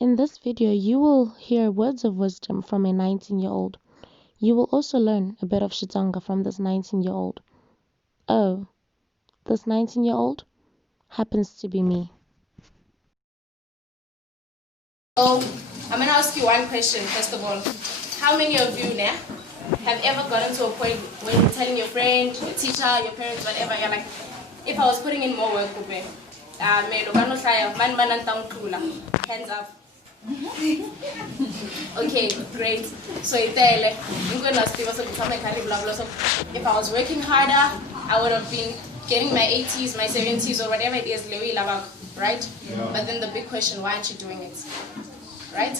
In this video, you will hear words of wisdom from a 19-year-old. You will also learn a bit of Xitsonga from this 19-year-old. Oh, this 19-year-old happens to be me. So, I'm going to ask you one question, first of all. How many of you now have ever gotten to a point when you're telling your friend, your teacher, your parents, whatever, you're like, if I was putting in more work, hands up. Okay, great. So if I was working harder, I would have been getting my 80s, my 70s, or whatever it is, right? Yeah. But then the big question, why aren't you doing it? Right?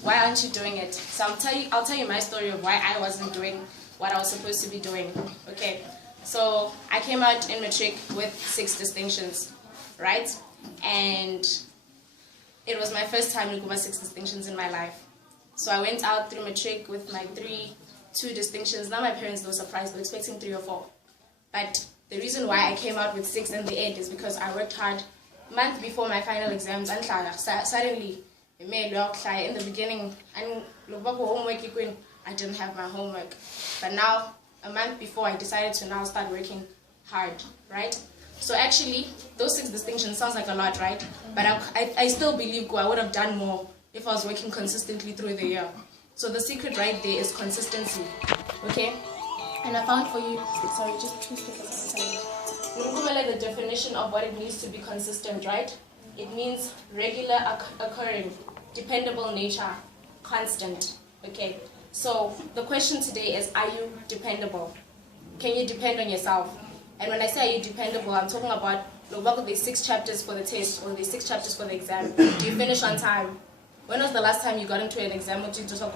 Why aren't you doing it? So I'll tell you my story of why I wasn't doing what I was supposed to be doing. Okay. So I came out in matric with 6 distinctions, right? And it was my first time to go 6 distinctions in my life. So I went out through matric with my 2 distinctions. Now my parents were surprised, they were expecting 3 or 4. But the reason why I came out with 6 in the end is because I worked hard. Month before my final exams, suddenly, in the beginning, I didn't have my homework. But now, a month before, I decided to now start working hard, right? So actually, those 6 distinctions sounds like a lot, right? But I still believe I would have done more if I was working consistently through the year. So the secret right there is consistency, okay? And I found for you, sorry, just 2 seconds. The definition of what it means to be consistent, right? It means regular occurring, dependable nature, constant, okay? So the question today is, are you dependable? Can you depend on yourself? And when I say are you dependable, I'm talking about the 6 chapters for the test or the 6 chapters for the exam. Do you finish on time? When was the last time you got into an exam or so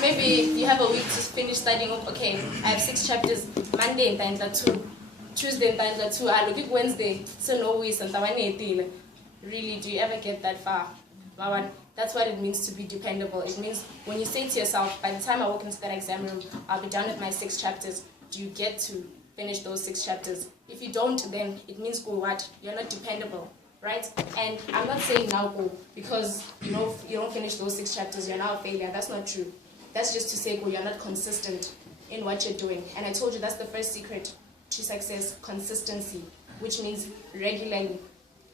maybe you have a week to finish studying. Okay, I have 6 chapters. Monday and 2, Tuesday and 2. I look at Wednesday. So no WISER. Really, do you ever get that far? That's what it means to be dependable. It means when you say to yourself, by the time I walk into that exam room, I'll be done with my 6 chapters. Do you get to finish those 6 chapters? If you don't, then it means what? You're not dependable. Right? And I'm not saying now go because you don't finish those 6 chapters, you're now a failure. That's not true. That's just to say you're not consistent in what you're doing. And I told you that's the first secret to success, consistency, which means regularly.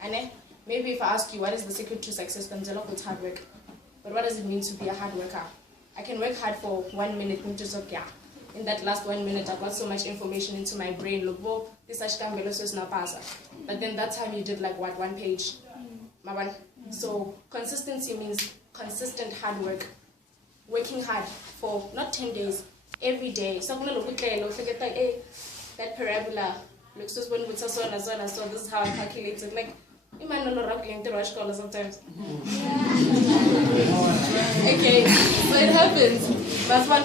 And maybe if I ask you what is the secret to success, then it's hard work. But what does it mean to be a hard worker? I can work hard for 1 minute, in that last 1 minute, I got so much information into my brain. But then that time you did like what, 1 page? So consistency means consistent hard work. Working hard for not 10 days, every day. So that parabola looks just when we so this is how I calculate it. Like sometimes. Okay, so it happens. That's one.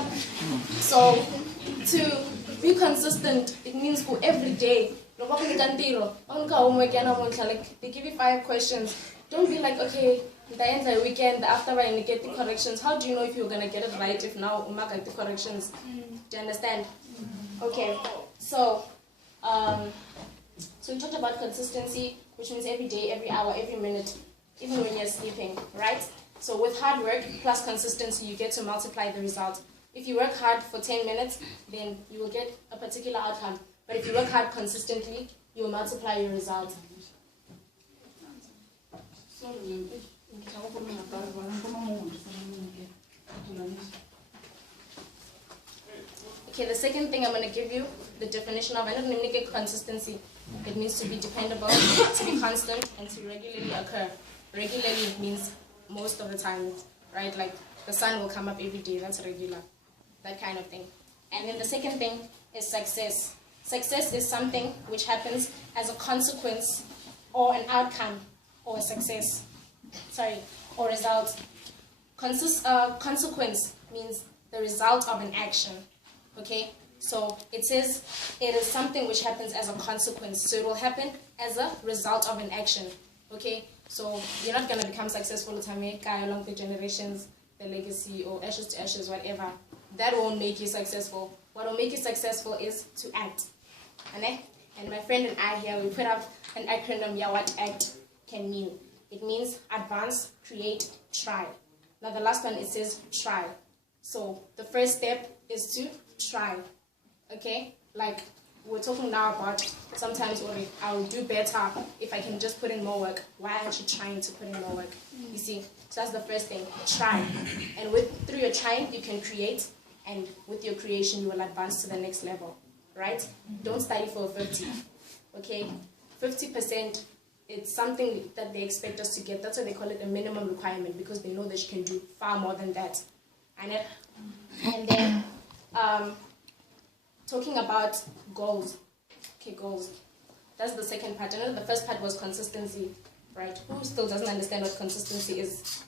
So to be consistent, it means go every day. Like they give you 5 questions. Don't be like, okay, the end of the weekend, after I get the corrections. How do you know if you're gonna get it right if now get the corrections? Do you understand? Okay. So so we talked about consistency, which means every day, every hour, every minute, even when you're sleeping, right? So with hard work plus consistency, you get to multiply the result. If you work hard for 10 minutes, then you will get a particular outcome. But if you work hard consistently, you will multiply your result. Okay, the second thing I'm going to give you, the definition of consistency. It means to be dependable, to be constant, and to regularly occur. Regularly means most of the time, right? Like the sun will come up every day, that's regular. That kind of thing. And then the second thing is success. Success is something which happens as a consequence or an outcome or a success. Or result. Consequence means the result of an action. Okay? So it says it is something which happens as a consequence. So it will happen as a result of an action. Okay? So you're not going to become successful along the generations, the legacy, or ashes to ashes, whatever. That won't make you successful. What will make you successful is to act. And my friend and I here, we put up an acronym here, what ACT can mean. It means advance, create, try. Now the last one, it says try. So the first step is to try. Okay? Like we're talking now about sometimes I'll do better if I can just put in more work. Why aren't you trying to put in more work? You see? So that's the first thing. Try. And through your trying, you can create. And with your creation, you will advance to the next level. Right? Don't study for 50. Okay? 50%, it's something that they expect us to get. That's why they call it a minimum requirement, because they know that you can do far more than that. And then talking about goals. Okay, goals. That's the second part. I know the first part was consistency, right? Who still doesn't understand what consistency is?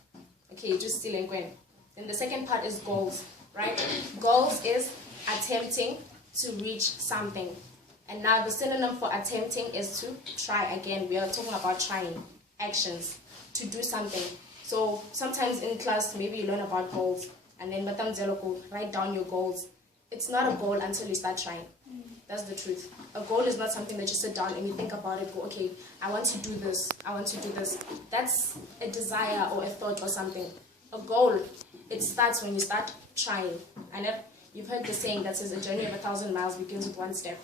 Okay, just still and Gwen. Then the second part is goals, right? Goals is attempting to reach something. And now the synonym for attempting is to try again. We are talking about trying, actions, to do something. So sometimes in class, maybe you learn about goals, and then write down your goals. It's not a goal until you start trying. That's the truth. A goal is not something that you sit down and you think about it, go, okay, I want to do this, I want to do this. That's a desire or a thought or something. A goal, it starts when you start trying. And you've heard the saying that says a journey of 1,000 miles begins with one step.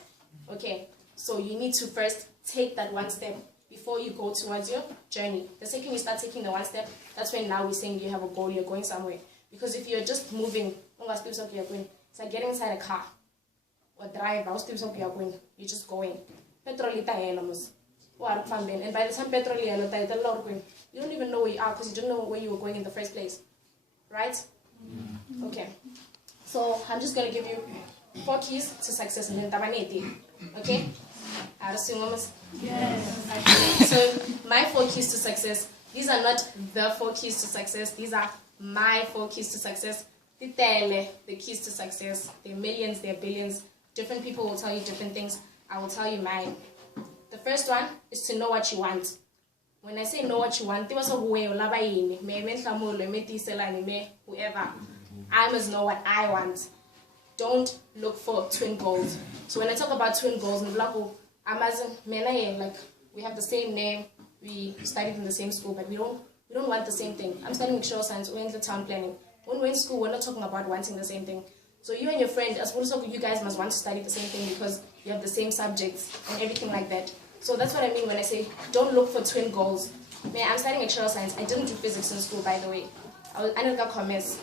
Okay, so you need to first take that one step before you go towards your journey. The second you start taking the one step, that's when now we're saying you have a goal, you're going somewhere. Because if you're just moving, it's like getting inside a car or drive, you're just going. Petrol and by the time petrol you don't even know where you are because you don't know where you were going in the first place. Right? Okay. So I'm just going to give you 4 keys to success. Okay? Yes. Okay. So my 4 keys to success, these are not the 4 keys to success, these are my 4 keys to success. The keys to success. There are millions, there are billions. Different people will tell you different things. I will tell you mine. The first one is to know what you want. When I say know what you want, whoever. I must know what I want. Don't look for twin goals. So when I talk about twin goals, like we have the same name, we studied in the same school, but we don't want the same thing. I'm studying external science, we're in the town planning. When we're in school, we're not talking about wanting the same thing. So you and your friend, as well as you guys must want to study the same thing because you have the same subjects and everything like that. So that's what I mean when I say don't look for twin goals. I'm studying external science. I didn't do physics in school, by the way. I didn't got commerce.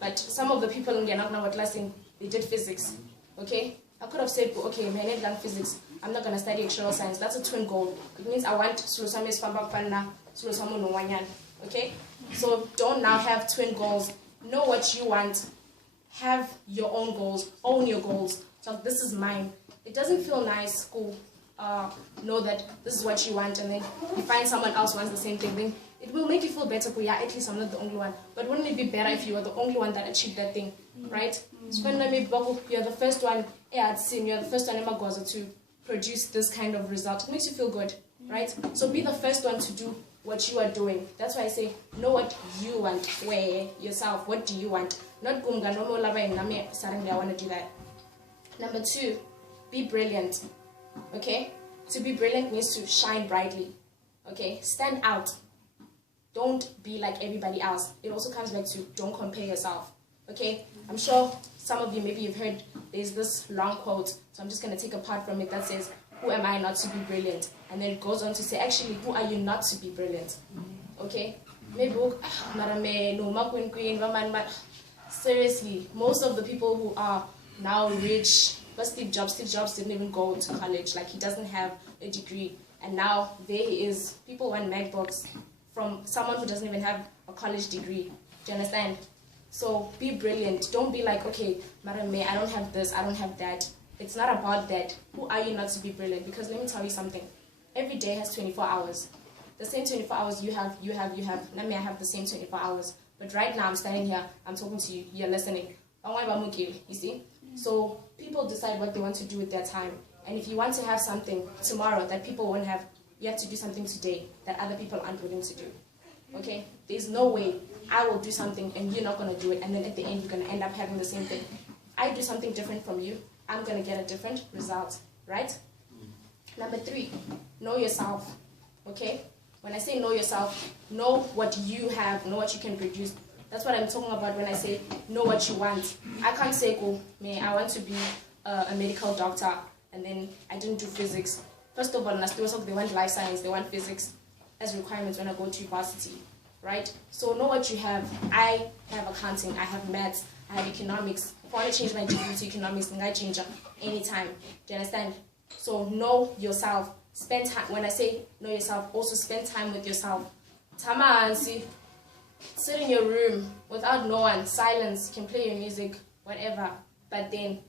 But some of the people in Gyanagnawa class, they did physics. Okay? I could have said, okay, I need to learn physics. I'm not going to study external science. That's a twin goal. It means I want Sulusamis Fambakpana, Sulusamu Nwanyan. Okay? So don't now have twin goals. Know what you want. Have your own goals. Own your goals. So this is mine. It doesn't feel nice, school. Know that this is what you want, and then you find someone else wants the same thing. Then it will make you feel better. Yeah, at least I'm not the only one. But wouldn't it be better if you were the only one that achieved that thing, right? So when you're the first one, you're the first one to produce this kind of result. It makes you feel good, right? So be the first one to do what you are doing. That's why I say know what you want. Where yourself, what do you want? Not gumga no more lava and name suddenly I want to do that. Number 2, be brilliant. Okay? To be brilliant means to shine brightly. Okay? Stand out. Don't be like everybody else. It also comes back to don't compare yourself. Okay? I'm sure some of you, maybe you've heard there's this long quote, so I'm just going to take a part from it that says, who am I not to be brilliant? And then it goes on to say, actually, who are you not to be brilliant? Okay? Maybe, seriously, most of the people who are now rich, but Steve Jobs didn't even go to college. Like, he doesn't have a degree. And now there he is. People want MacBooks from someone who doesn't even have a college degree. Do you understand? So be brilliant. Don't be like, okay, Madam May, I don't have this, I don't have that. It's not about that. Who are you not to be brilliant? Because let me tell you something. Every day has 24 hours. The same 24 hours you have. Let me, I have the same 24 hours. But right now I'm standing here, I'm talking to you, you're listening. You see? So people decide what they want to do with their time. And if you want to have something tomorrow that people won't have, you have to do something today that other people aren't willing to do. Okay? There's no way I will do something and you're not going to do it, and then at the end you're going to end up having the same thing. I do something different from you, I'm going to get a different result. right? Number 3, know yourself, okay? When I say know yourself, know what you have, know what you can produce. That's what I'm talking about when I say know what you want. I can't say, oh, man, I want to be a medical doctor, and then I didn't do physics. First of all, they want life science, they want physics as requirements when I go to university, right? So know what you have. I have accounting, I have maths, I have economics. If I want to change my degree to economics, then I change anytime. Do you understand? So know yourself. Spend time. When I say know yourself, also spend time with yourself. Tamansi. Sit in your room without no one, silence, you can play your music, whatever. But then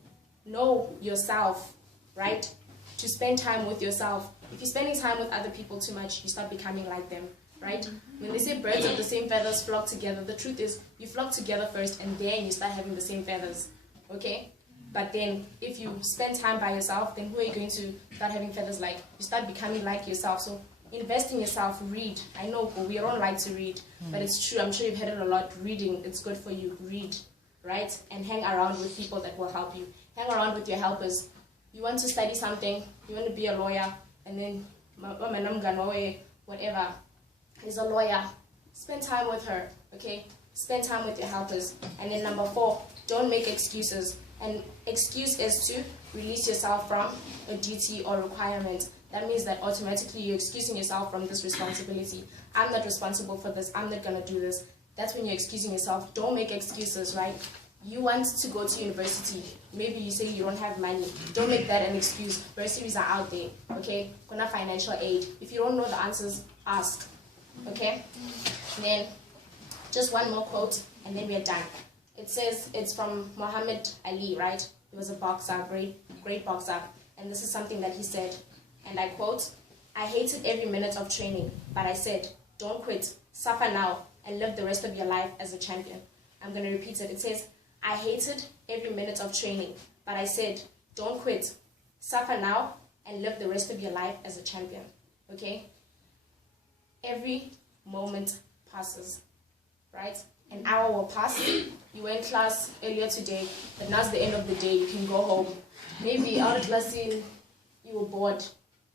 know yourself, right? To spend time with yourself. If you're spending time with other people too much, you start becoming like them, right? When they say birds of the same feathers flock together, the truth is you flock together first and then you start having the same feathers, okay? But then if you spend time by yourself, then who are you going to start having feathers like? You start becoming like yourself. So invest in yourself, read. I know we don't like to read, but it's true. I'm sure you've heard it a lot. Reading, it's good for you. Read, right? And hang around with people that will help you. Hang around with your helpers. You want to study something, you want to be a lawyer, and then whatever is a lawyer. Spend time with her, okay? Spend time with your helpers. And then number 4, don't make excuses. An excuse is to release yourself from a duty or requirement. That means that automatically you're excusing yourself from this responsibility. I'm not responsible for this. I'm not going to do this. That's when you're excusing yourself. Don't make excuses, right? You want to go to university. Maybe you say you don't have money. Don't make that an excuse. Bursaries are out there, okay? Gonna financial aid. If you don't know the answers, ask, okay? And then just one more quote, and then we're done. It says, it's from Muhammad Ali, right? He was a boxer, great boxer. And this is something that he said, and I quote, "I hated every minute of training, but I said, don't quit, suffer now, and live the rest of your life as a champion." I'm going to repeat it. It says, "I hated every minute of training, but I said, don't quit, suffer now, and live the rest of your life as a champion." Okay? Every moment passes, right? An hour will pass. You were in class earlier today, but now's the end of the day. You can go home. Maybe out of class you were bored,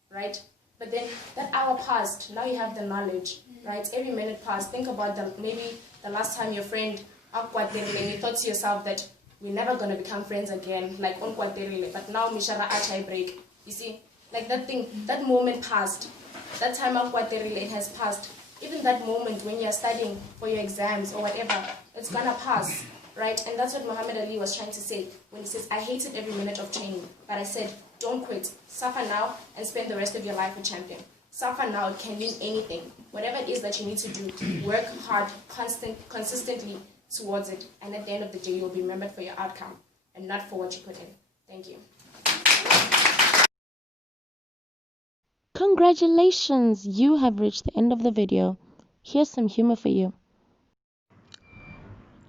right? But then that hour passed. Now you have the knowledge, right? Every minute passed. Think about maybe the last time your friend and you thought to yourself that we're never going to become friends again, like but now Mishara Achai break. You see, like that thing, that moment passed. That time it has passed. Even that moment when you're studying for your exams or whatever, it's gonna pass, right? And that's what Muhammad Ali was trying to say when he says, "I hated every minute of training, but I said, don't quit, suffer now, and spend the rest of your life a champion." Suffer now can mean anything. Whatever it is that you need to do, work hard, consistently towards it, and at the end of the day, you'll be remembered for your outcome and not for what you put in. Thank you. Congratulations, you have reached the end of the video. Here's some humor for you.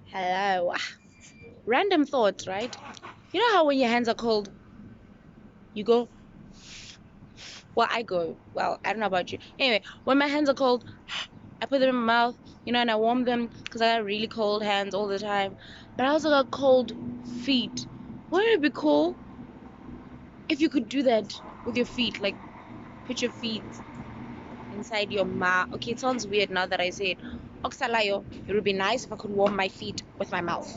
Hello. Random thoughts, right? You know how when your hands are cold, you go, well, I go, well, I don't know about you. Anyway, when my hands are cold, I put them in my mouth, and I warm them because I got really cold hands all the time. But I also got cold feet. Wouldn't it be cool if you could do that with your feet? Like, put your feet inside your mouth. Okay, it sounds weird now that I say it. Oxalayo, it would be nice if I could warm my feet with my mouth.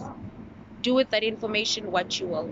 Do with that information what you will.